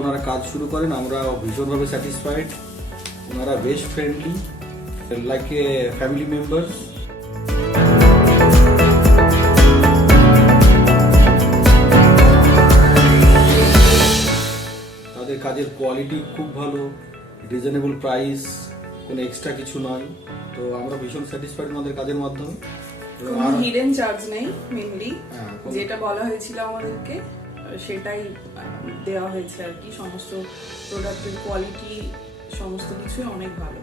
ওনারা কাজ শুরু করেন, আমরা ভীষণভাবে স্যাটিসফাইড। ওনারা বেশ friendly, like a family members. তাদের কাজের কোয়ালিটি খুব ভালো, রিজনেবল প্রাইস, কোনো এক্সট্রা কিছু নয়। তো আমরা ভীষণ স্যাটিসফাইড ওনাদের কাজের মাধ্যমে। কোনো হিডেন চার্জ নেই, মেইনলি যেটা বলা হয়েছিল আমাদেরকে সেটাই দেওয়া হয়েছে আর কি। সমস্ত প্রোডাক্টের কোয়ালিটি সমস্ত কিছুই অনেক ভালো।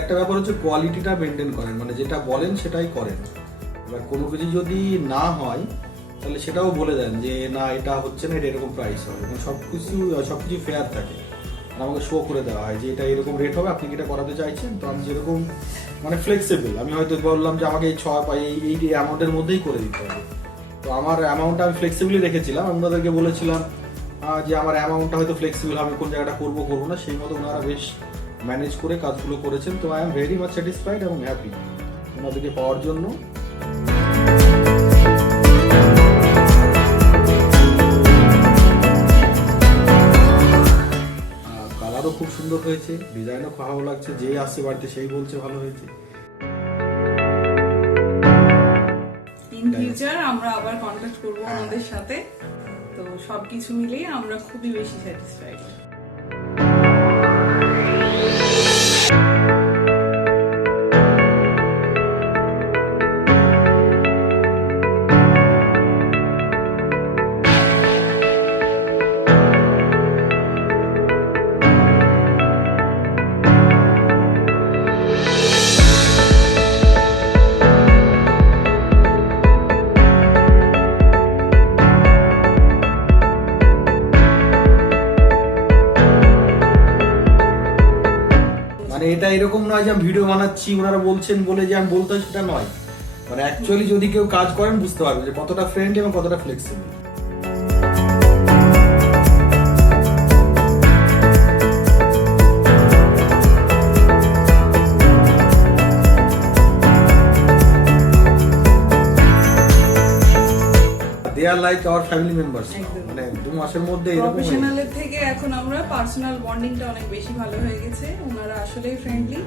একটা ব্যাপার হচ্ছে কোয়ালিটিটা মেনটেন করেন, মানে যেটা বলেন সেটাই করেন। এবার কোনো কিছু যদি না হয় তাহলে সেটাও বলে দেন যে না এটা হচ্ছে না, এটা এরকম প্রাইস হবে। মানে সবকিছু ফেয়ার থাকে, আর আমাকে শো করে দেওয়া হয় যে এটা এরকম রেট হবে, আপনি কি এটা করাতে চাইছেন। তো আমি যেরকম মানে ফ্লেক্সিবল, আমি হয়তো বললাম যে আমাকে এই অ্যামাউন্টের মধ্যেই করে দিতে হবে। তো আমার অ্যামাউন্টটা আমি ফ্লেক্সিবলি রেখেছিলাম, আমি ওনাদেরকে বলেছিলাম যে আমার অ্যামাউন্টটা হয়তো ফ্লেক্সিবল, আমি কোন জায়গাটা করবো না, সেই মতো ওনারা বেশ ম্যানেজ করে কাজগুলো করেছেন। তো I am very much satisfied এবং হ্যাপি ওনাদেরকে পাওয়ার জন্য। কালারও খুব সুন্দর হয়েছে, ডিজাইনও খুব ভালো লাগছে, যেই আসছে বাড়িতে সেই বলছে ভালো হয়েছে। ইন ফিউচার আমরা আবার কন্ট্যাক্ট করবো আমাদের সাথে। তো সবকিছু মিলিয়ে আমরা খুবই বেশি স্যাটিসফাইড। মানে এটা এরকম নয় যে আমি ভিডিও বানাচ্ছি ওনারা বলছেন বলে যে আমি বলতে, সেটা নয়। মানে অ্যাকচুয়ালি যদি কেউ কাজ করেন বুঝতে পারবে যে কতটা ফ্রেন্ডলি এবং কতটা flexible. They are like our family members now. মানে 2 মাসের মধ্যে এরকম প্রফেশনালের থেকে এখন আমরা পার্সোনাল বন্ডিংটা অনেক বেশি ভালো হয়ে গেছে। ওনারা আসলেই ফ্রেন্ডলি।